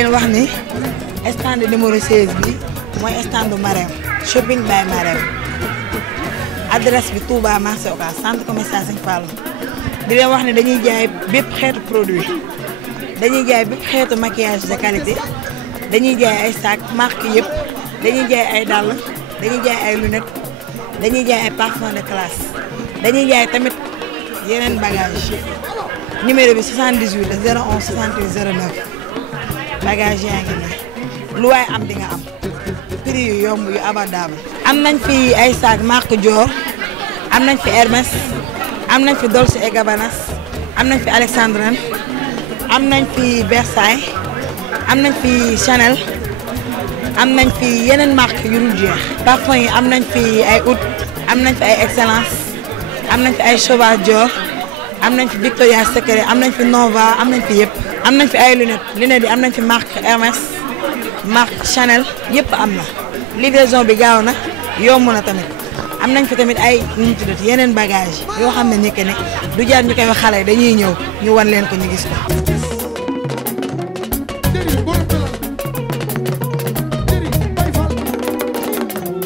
leen wax ni stand numéro 16 bi mooy stand Marème shopping by Marème adresse bi Touba marché Ocass centre commercial Sëñ Fallu di leen wax ne dañuy jaay bépp xeetu produit dañuy jaay bépp xeetu maquillage de qualité dañuy jaay ay sac marque yëpp dañuy jaay ay dàll dañuy jaay ay lunettes dañuy jaay ay parfum de classe dañuy jaay tamit yeneen bagage numéro bi 78 011 68 09 bagage yaa ngi nii lu waay am di nga am prix yu yomb yu abordable. am nañ fi ay sac marque Dior am nañ fi Hermès am nañ fi Dolce et Gabbana am nañ fi Alexandrine am nañ fi Versailles am nañ fi Chanel am nañ fi yeneen marque yu dul jeex. parfum yi am nañ fi ay Oud am nañ fi ay Excellence am nañ fi ay Sauvage Dior am nañ fi Victoria Secret am nañ fi Nova am nañ fi yëpp. am nañ fi ay lunettes yi am nañ fi marque Hermès marque Chanel yëpp am na livraison bi gaaw na yomb na tamit am nañ fi tamit ay nu mu tuddati yeneen bagage yoo xam ne ni que ne du jaar ñu koy wax xale dañuy ñëw ñu wan leen ko ñu gis ko.